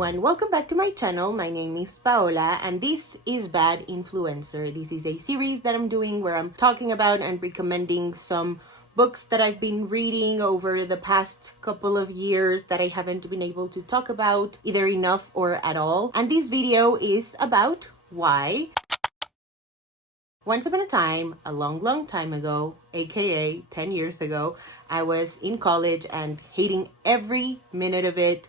everyone, welcome back to my channel. My name is Paola and this is Bad Influencer. This is a series that I'm doing where I'm talking about and recommending some books that I've been reading over the past couple of years that I haven't been able to talk about either enough or at all. And this video is about why. Once upon a time, a long time ago, aka 10 years ago, I was in college and hating every minute of it.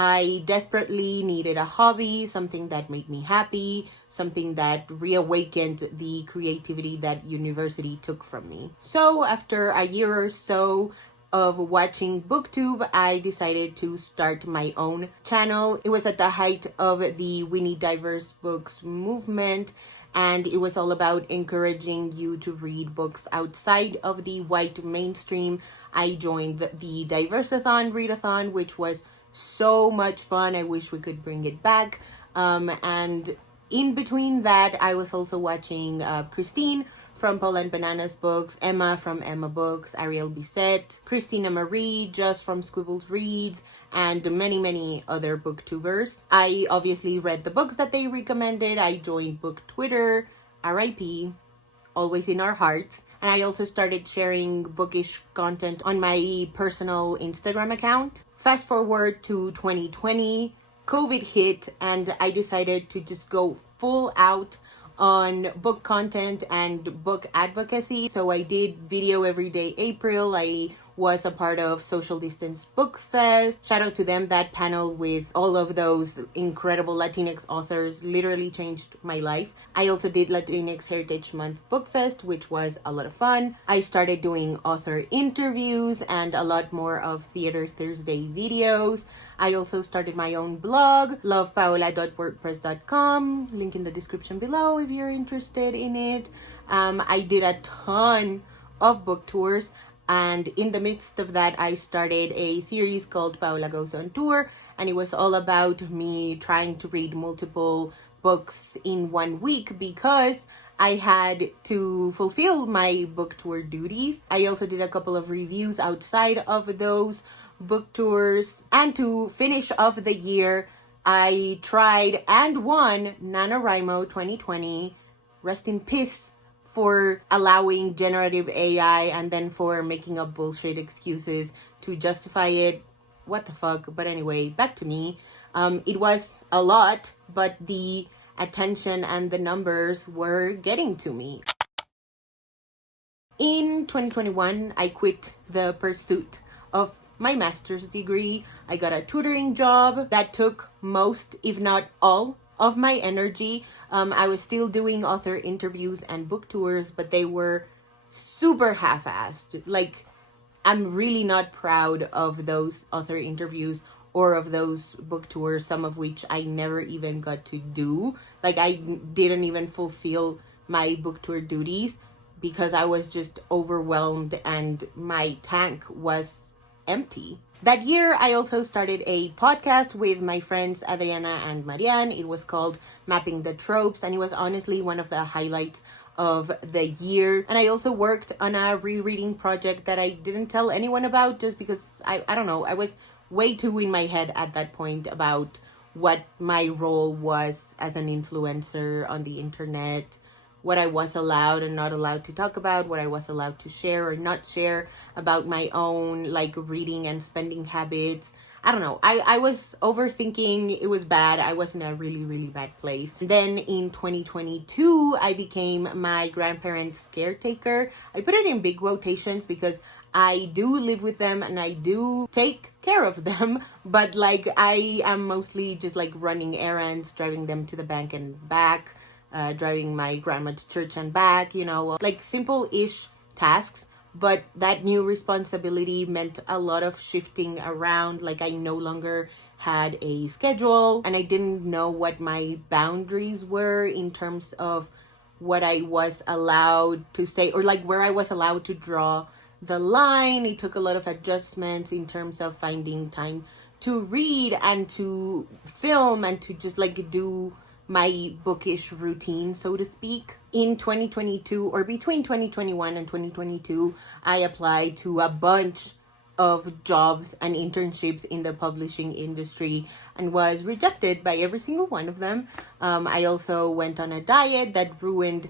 I desperately needed a hobby, something that made me happy, something that reawakened the creativity that university took from me. So after a year or so of watching booktube, I decided to start my own channel. It was at the height of the We Need Diverse Books movement, and it was all about encouraging you to read books outside of the white mainstream. I joined the Diversathon readathon, which was so much fun. I wish we could bring it back. And in between that, I was also watching Christine from Paul and Bananas Books, Emma from Emma Books, Ariel Bisset, Christina Marie just from Squibbles Reads, and many other booktubers. I obviously read the books that they recommended. I joined book Twitter, RIP, always in our hearts. And I also started sharing bookish content on my personal Instagram account. Fast forward to 2020, COVID hit, and I decided to just go full out on book content and book advocacy. So I did Video Every Day April. I was a part of Social Distance Book Fest. Shout out to them. That panel with all of those incredible Latinx authors literally changed my life. I also did Latinx Heritage Month Book Fest, which was a lot of fun. I started doing author interviews and a lot more of Theater Thursday videos. I also started my own blog, lovepaola.wordpress.com. Link in the description below if you're interested in it. I did a ton of book tours. And in the midst of that, I started a series called Paola Goes on Tour. And it was all about me trying to read multiple books in 1 week because I had to fulfill my book tour duties. I also did a couple of reviews outside of those book tours. And to finish off the year, I tried and won NaNoWriMo 2020. Rest in peace for allowing generative AI and then for making up bullshit excuses to justify it. What the fuck? But anyway, back to me. It was a lot, but the attention and the numbers were getting to me. In 2021, I quit the pursuit of my master's degree. I got a tutoring job that took most, if not all, of my energy. I was still doing author interviews and book tours, but they were super half-assed. Like, I'm really not proud of those author interviews or of those book tours, some of which I never even got to do. Like, I didn't even fulfill my book tour duties because I was just overwhelmed and my tank was empty. That year, I also started a podcast with my friends Adriana and Marianne. It was called Mapping the Tropes, and it was honestly one of the highlights of the year. And I also worked on a rereading project that I didn't tell anyone about just because I don't know, I was way too in my head at that point about what my role was as an influencer on the internet, what I was allowed and not allowed to talk about, what I was allowed to share or not share about my own like reading and spending habits. I don't know. I was overthinking. It was bad. I was in a really bad place. And then in 2022, I became my grandparents' caretaker. I put it in big quotations because I do live with them and I do take care of them, but like I am mostly just like running errands, driving them to the bank and back, driving my grandma to church and back, you know, like simple-ish tasks. But that new responsibility meant a lot of shifting around. Like I no longer had a schedule and I didn't know what my boundaries were in terms of what I was allowed to say or like where I was allowed to draw the line. It took a lot of adjustments in terms of finding time to read and to film and to just like do my bookish routine, so to speak. In 2022 or between 2021 and 2022, I applied to a bunch of jobs and internships in the publishing industry and was rejected by every single one of them. I also went on a diet that ruined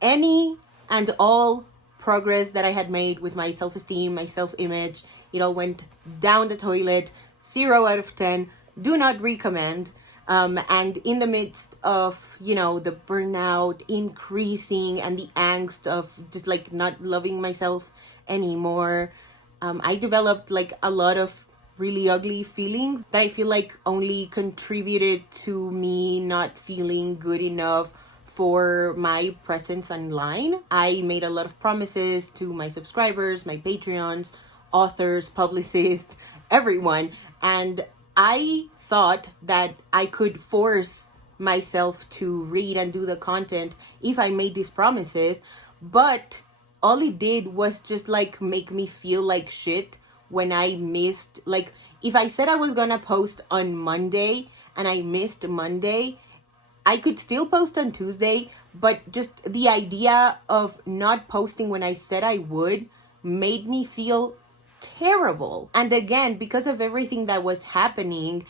any and all progress that I had made with my self-esteem, my self-image. It all went down the toilet. 0 out of 10. Do not recommend. And in the midst of, the burnout increasing and the angst of just like not loving myself anymore, I developed like a lot of really ugly feelings that I feel like only contributed to me not feeling good enough for my presence online. I made a lot of promises to my subscribers, my Patreons, authors, publicists, everyone, and I thought that I could force myself to read and do the content if I made these promises, but all it did was just like make me feel like shit when I missed, like if I said I was gonna post on Monday and I missed Monday, I could still post on Tuesday, but just the idea of not posting when I said I would made me feel terrible. And again, because of everything that was happening,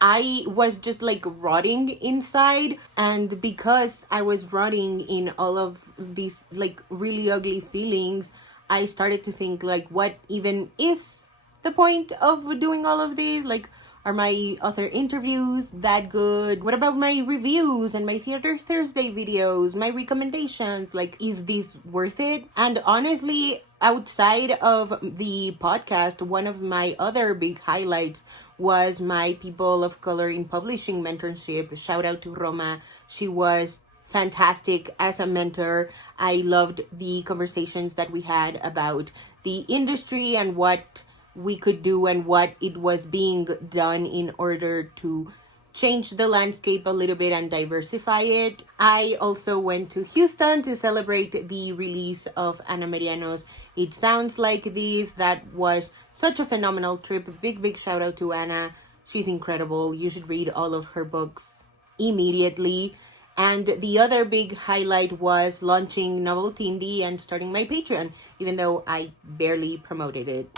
I was just like rotting inside. And because I was rotting in all of these like really ugly feelings, I started to think like, what even is the point of doing all of these? Like, are my author interviews that good? What about my reviews and my Theater Thursday videos, my recommendations? Like, is this worth it? And honestly, outside of the podcast, one of my other big highlights was my People of Color in Publishing mentorship. Shout out to Roma. She was fantastic as a mentor. I loved the conversations that we had about the industry and what we could do and what it was being done in order to change the landscape a little bit and diversify it. I also went to Houston to celebrate the release of Ana Mariano's It Sounds Like This. That was such a phenomenal trip. Big shout out to Ana. She's incredible. You should read all of her books immediately. And the other big highlight was launching Novelty Indie and starting my Patreon, even though I barely promoted it.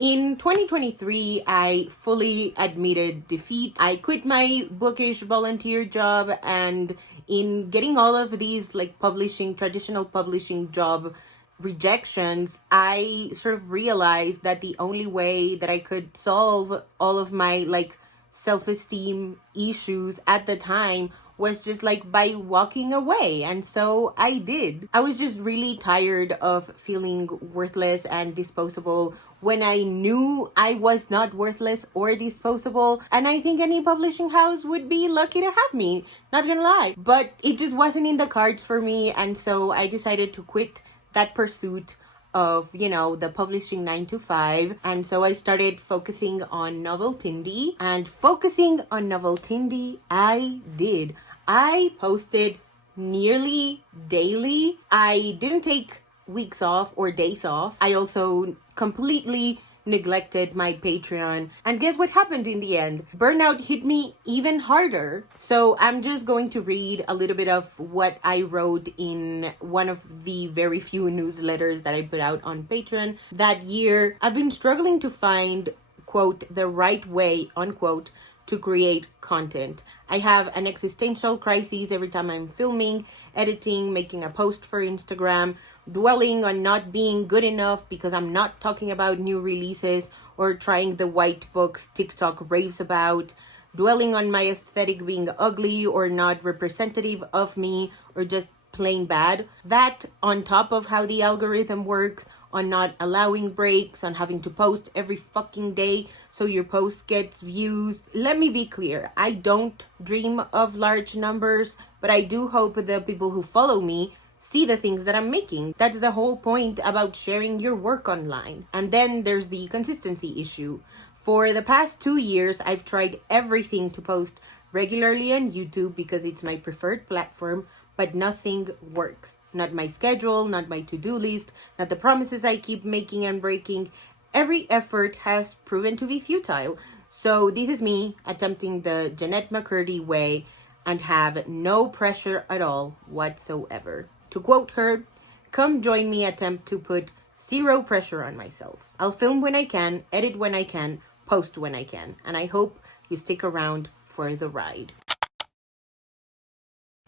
In 2023, I fully admitted defeat. I quit my bookish volunteer job, and in getting all of these like traditional publishing job rejections, I sort of realized that the only way that I could solve all of my like self-esteem issues at the time was just like by walking away. And so I did. I was just really tired of feeling worthless and disposable when I knew I was not worthless or disposable. And I think any publishing house would be lucky to have me, not gonna lie. But it just wasn't in the cards for me. And so I decided to quit that pursuit of, the publishing 9 to 5. And so I started focusing on Novelty Indie. And focusing on Novelty Indie, I did. I posted nearly daily. I didn't take weeks off or days off. I also completely neglected my Patreon. And guess what happened in the end? Burnout hit me even harder. So I'm just going to read a little bit of what I wrote in one of the very few newsletters that I put out on Patreon that year. I've been struggling to find, quote, the right way, unquote, to create content. I have an existential crisis every time I'm filming, editing, making a post for Instagram, dwelling on not being good enough because I'm not talking about new releases or trying the white books TikTok raves about, dwelling on my aesthetic being ugly or not representative of me or just plain bad. That on top of how the algorithm works, on not allowing breaks, on having to post every fucking day so your post gets views. Let me be clear, I don't dream of large numbers, but I do hope the people who follow me see the things that I'm making. That's the whole point about sharing your work online. And then there's the consistency issue. For the past 2 years, I've tried everything to post regularly on YouTube because it's my preferred platform, but nothing works. Not my schedule, not my to-do list, not the promises I keep making and breaking. Every effort has proven to be futile. So this is me attempting the Jeanette McCurdy way and have no pressure at all whatsoever. To quote her, "Come join me attempt to put zero pressure on myself. I'll film when I can, edit when I can, post when I can, and I hope you stick around for the ride.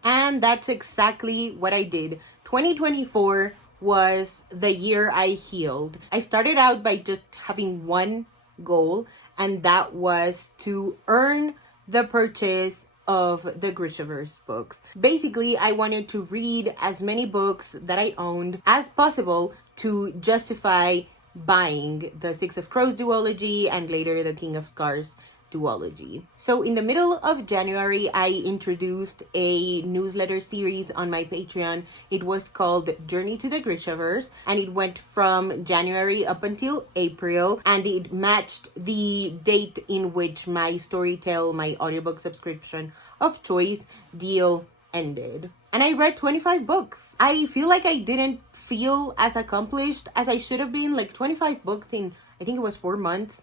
And that's exactly what I did. 2024 was the year I healed. I started out by just having one goal, and that was to earn the purchase of the Grishaverse books. Basically, I wanted to read as many books that I owned as possible to justify buying the Six of Crows duology and later the King of Scars duology. So in the middle of January, I introduced a newsletter series on my Patreon. It was called Journey to the Grishaverse, and it went from January up until April, and it matched the date in which my Storytel, my audiobook subscription of choice deal ended. And I read 25 books. I feel like I didn't feel as accomplished as I should have been. Like 25 books in, I think it was 4 months.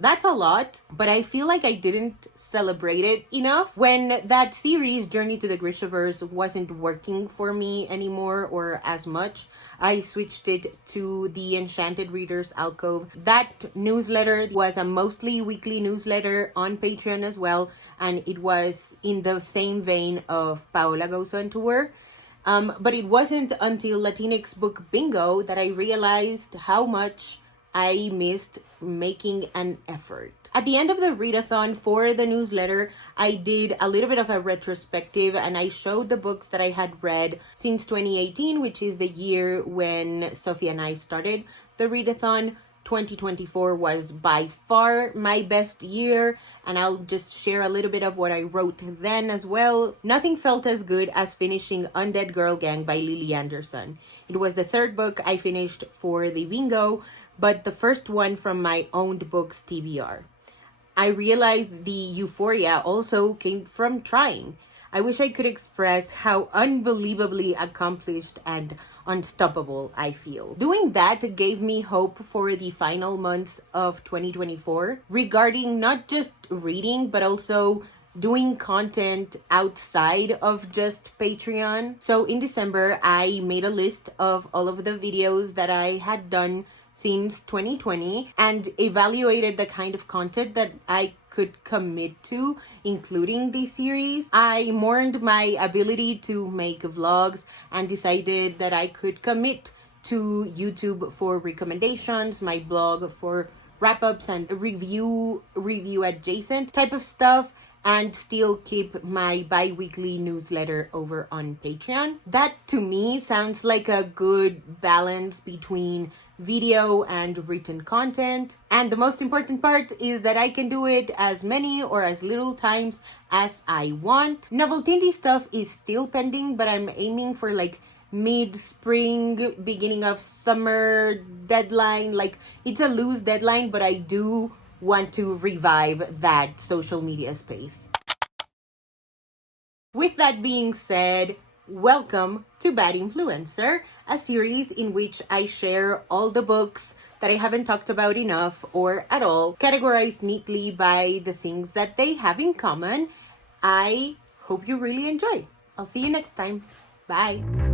That's a lot, but I feel like I didn't celebrate it enough. When that series, Journey to the Grishaverse, wasn't working for me anymore or as much, I switched it to the Enchanted Readers Alcove. That newsletter was a mostly weekly newsletter on Patreon as well, and it was in the same vein of Paola Goes on Tour. But it wasn't until Latinx Book Bingo that I realized how much I missed making an effort. At the end of the readathon for the newsletter, I did a little bit of a retrospective and I showed the books that I had read since 2018, which is the year when Sophie and I started the readathon. 2024 was by far my best year, and I'll just share a little bit of what I wrote then as well. Nothing felt as good as finishing Undead Girl Gang by Lily Anderson. It was the third book I finished for the bingo, but the first one from my owned books TBR. I realized the euphoria also came from trying. I wish I could express how unbelievably accomplished and unstoppable I feel. Doing that gave me hope for the final months of 2024 regarding not just reading, but also doing content outside of just Patreon. So in December, I made a list of all of the videos that I had done since 2020 and evaluated the kind of content that I could commit to, including this series. I mourned my ability to make vlogs and decided that I could commit to YouTube for recommendations, my blog for wrap-ups and review adjacent type of stuff, and still keep my bi-weekly newsletter over on Patreon. That to me sounds like a good balance between video and written content. And the most important part is that I can do it as many or as little times as I want. Novelty stuff is still pending, but I'm aiming for like mid-spring, beginning of summer deadline. Like it's a loose deadline, but I do want to revive that social media space. With that being said, welcome to Bad Influencer, a series in which I share all the books that I haven't talked about enough or at all, categorized neatly by the things that they have in common. I hope you really enjoy. I'll see you next time. Bye.